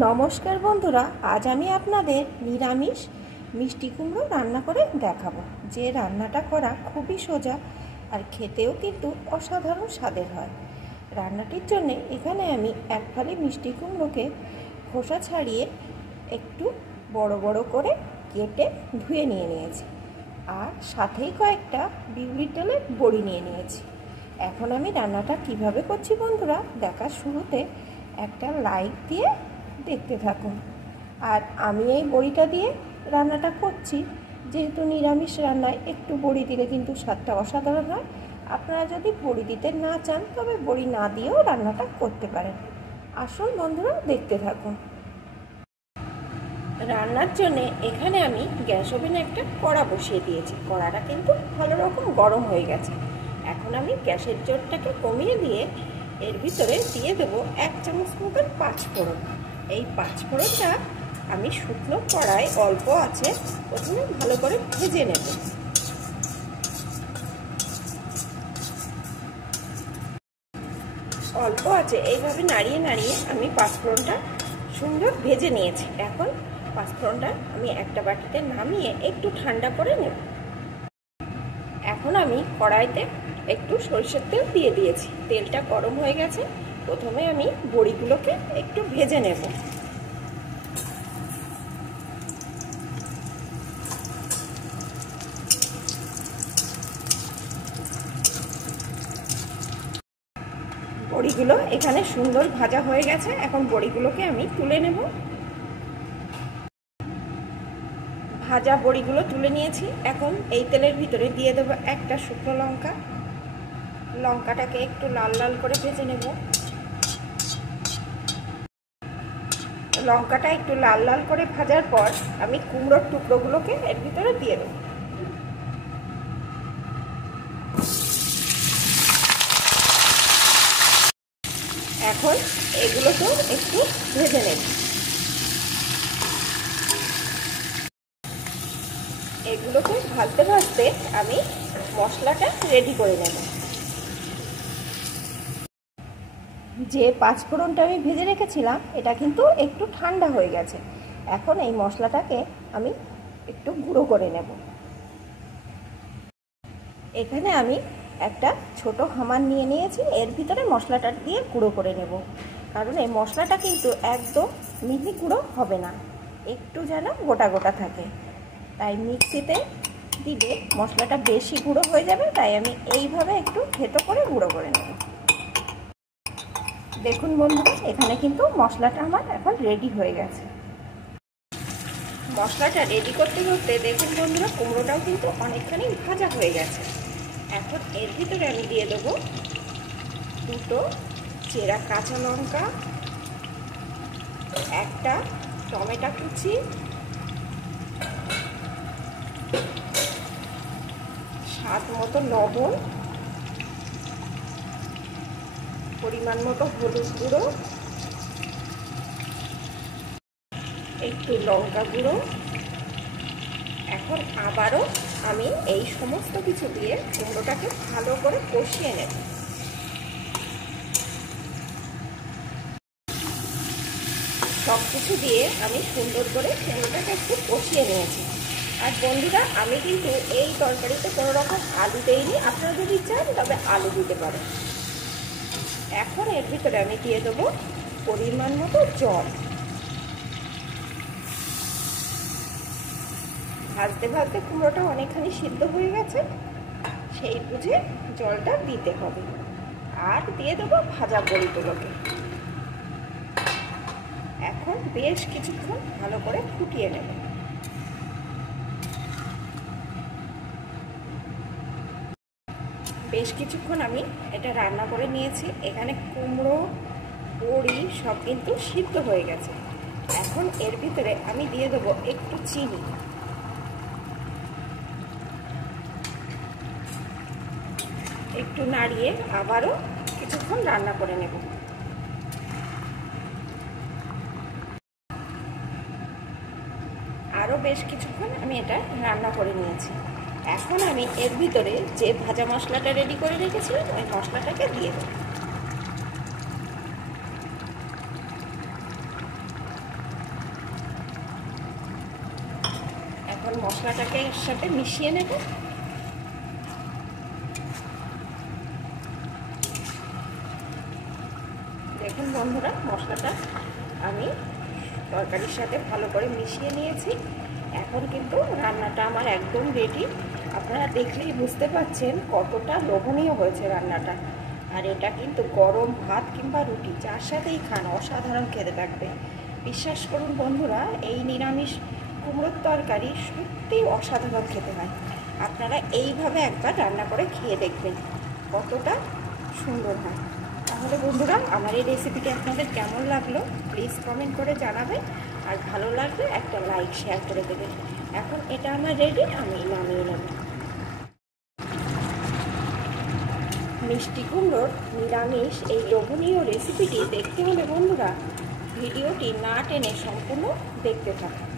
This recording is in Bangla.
নমস্কার বন্ধুরা, আজ আমি আপনাদের নিরামিষ মিষ্টি কুমড়ো রান্না করে দেখাবো। যে রান্নাটা করা খুবই সোজা আর খেতেও কিন্তু অসাধারণ স্বাদের হয়। রান্নাটির জন্য এখানে আমি এক ফালি মিষ্টি কুমড়োকে খোসা ছাড়িয়ে একটু বড় বড় করে কেটে ধুয়ে নিয়েছি, আর সাথেই কয়েকটা বিউলির ডালের বড়ি নিয়েছি। এখন আমি রান্নাটা কিভাবে করছি বন্ধুরা, দেখার শুরুতে একটা লাইক দিয়ে দেখতে থাকুন। আর আমি এই বড়িটা দিয়ে রান্নাটা করছি, যেহেতু নিরামিষ রান্নায় একটু বড়ি দিলে কিন্তু স্বাদটা অসাধারণ হয়। আপনারা যদি বড়ি দিতে না চান তবে বড়ি না দিয়েও রান্নাটা করতে পারেন। আসুন বন্ধুরা, দেখতে থাকুন। রান্নার জন্যে এখানে আমি গ্যাস ওভেনে একটা কড়া বসিয়ে দিয়েছি। কড়াটা কিন্তু ভালো রকম গরম হয়ে গেছে। এখন আমি গ্যাসের জোরটাকে কমিয়ে দিয়ে এর ভিতরে দিয়ে দেবো 1 চামচ মতন পাঁচফোড়ন। এই পাঁচফোড়নটা আমি শুকনো কড়াই অল্প আছে প্রথমে ভালো করে ভেজে নেব। অল্প আছে এইভাবে নাড়িয়ে নাড়িয়ে আমি পাঁচফোড়নটা সুন্দর ভেজে নিয়েছি। এখন পাঁচফোড়নটা আমি একটা বাটিতে নামিয়ে একটু ঠান্ডা করে নেব। এখন আমি কড়াইতে একটু সরষের তেল দিয়ে দিয়েছি। তেলটা গরম হয়ে গেছে। প্রথমে আমি বড়িগুলোকে একটু ভেজে নেব। বড়িগুলো এখানে সুন্দর ভাজা হয়ে গেছে। এখন বড়িগুলোকে আমি তুলে নেব। ভাজা বড়িগুলো তুলে নিয়েছি। এখন এই তেলের ভিতরে দিয়ে দেবো একটা শুকনো লঙ্কা। লঙ্কাটাকে একটু লাল লাল করে ভেজে নেব। লঙ্কাটা একটু লাল লাল করে ভাজার পর আমি কুমড়োর টুকরোগুলোকে এর ভিতরে দিয়ে দেবো। এখন এগুলোকেও একটু ভেজে নেব। এগুলোকে ভাজতে ভাজতে আমি মশলাটা রেডি করে নেব। যে পাঁচফোড়নটা আমি ভেজে রেখেছিলাম এটা কিন্তু একটু ঠান্ডা হয়ে গেছে। এখন এই মশলাটাকে আমি একটু গুঁড়ো করে নেব। এখানে আমি একটা ছোট হামার নিয়ে নিয়েছি। এর ভিতরে মশলাটা দিয়ে গুঁড়ো করে নেব, কারণ এই মশলাটা কিন্তু একদম মিহি গুঁড়ো হবে না, একটু যেন গোটা গোটা থাকে। তাই মিক্সিতে দিলে মশলাটা বেশি গুঁড়ো হয়ে যাবে, তাই আমি এইভাবে একটু থেতো করে গুঁড়ো করে নেব। দেখুন বন্ধুরা, এখানে কিন্তু মশলাটা আমার এখন রেডি হয়ে গেছে। মশলাটা রেডি করতে করতে দেখুন বন্ধুরা, কুমড়োটাও কিন্তু অনেকখানি ভাজা হয়ে গেছে। এখন এর ভিতরে আমি দিয়ে দেবো দুটো চেরা কাঁচা লঙ্কা, একটা টমেটো কুচি, স্বাদ মতো লবণ, পরিমাণ মতো হলুদ গুঁড়ো, একটু লঙ্কা গুঁড়ো। এখন আবারও আমি এই সমস্ত কিছু দিয়ে কুমড়োটাকে ভালো করে কষিয়ে নেব। সব কিছু দিয়ে আমি সুন্দর করে কুমড়োটাকে একটু কষিয়ে নিয়েছি। আর বন্ধুরা, আমি কিন্তু এই তরকারিতে কোনো রকম আলু দেইনি। আপনারা যদি চান তবে আলু দিতে পারেন। এখন এর ভিতরে আমি দিয়ে দেবো পরিমাণ মতো জল। ভাজতে ভাজতে কুমড়োটা অনেকখানি সিদ্ধ হয়ে গেছে, সেই বুঝে জলটা দিতে হবে। আর দিয়ে দেবো ভাজা বড়িগুলোকে। এখন বেশ কিছুক্ষণ ভালো করে ফুটিয়ে নেব। বেশ কিছুক্ষণ আমি এটা রান্না করে নিয়েছি। এখানে কুমড়ো বড়ি সব কিন্তু সিদ্ধ হয়ে গেছে। এখন এর ভিতরে আমি দিয়ে দেবো একটু চিনি। একটু নাড়িয়ে আবারও কিছুক্ষণ রান্না করে নেব। আরও বেশ কিছুক্ষণ আমি এটা রান্না করে নিয়েছি। এখন আমি এর ভিতরে যে ভাজা মশলাটা রেডি করে রেখেছিলাম ওই মশলাটাকে দিয়ে দেব। এখন মশলাটাকে এর সাথে মিশিয়ে নেব। দেখুন বন্ধুরা, মশলাটা আমি তরকারির সাথে ভালো করে মিশিয়ে নিয়েছি। এখন কিন্তু রান্নাটা আমার একদম রেডি। আপনারা দেখলেই বুঝতে পারছেন কতটা লোভনীয় হয়েছে রান্নাটা। আর এটা কিন্তু গরম ভাত কিংবা রুটি যার সাথেই খান অসাধারণ খেতে লাগবে। বিশ্বাস করুন বন্ধুরা, এই নিরামিষ কুমড়োর তরকারি সত্যিই অসাধারণ খেতে হয়। আপনারা এইভাবে একবার রান্না করে খেয়ে দেখবেন কতটা সুন্দর হয়। তাহলে বন্ধুরা, আমার এই রেসিপিটি আপনাদের কেমন লাগলো প্লিজ কমেন্ট করে জানাবেন। আর ভালো লাগলে একটা লাইক শেয়ার করে দেবেন। এখন এটা আমার রেডি, আমি নামিয়ে নেব। মিষ্টি কুমড়োর নিরামিষ এই লোভনীয় রেসিপিটি দেখতে হলে বন্ধুরা ভিডিওটি না টেনে সম্পূর্ণ দেখতে থাকুন।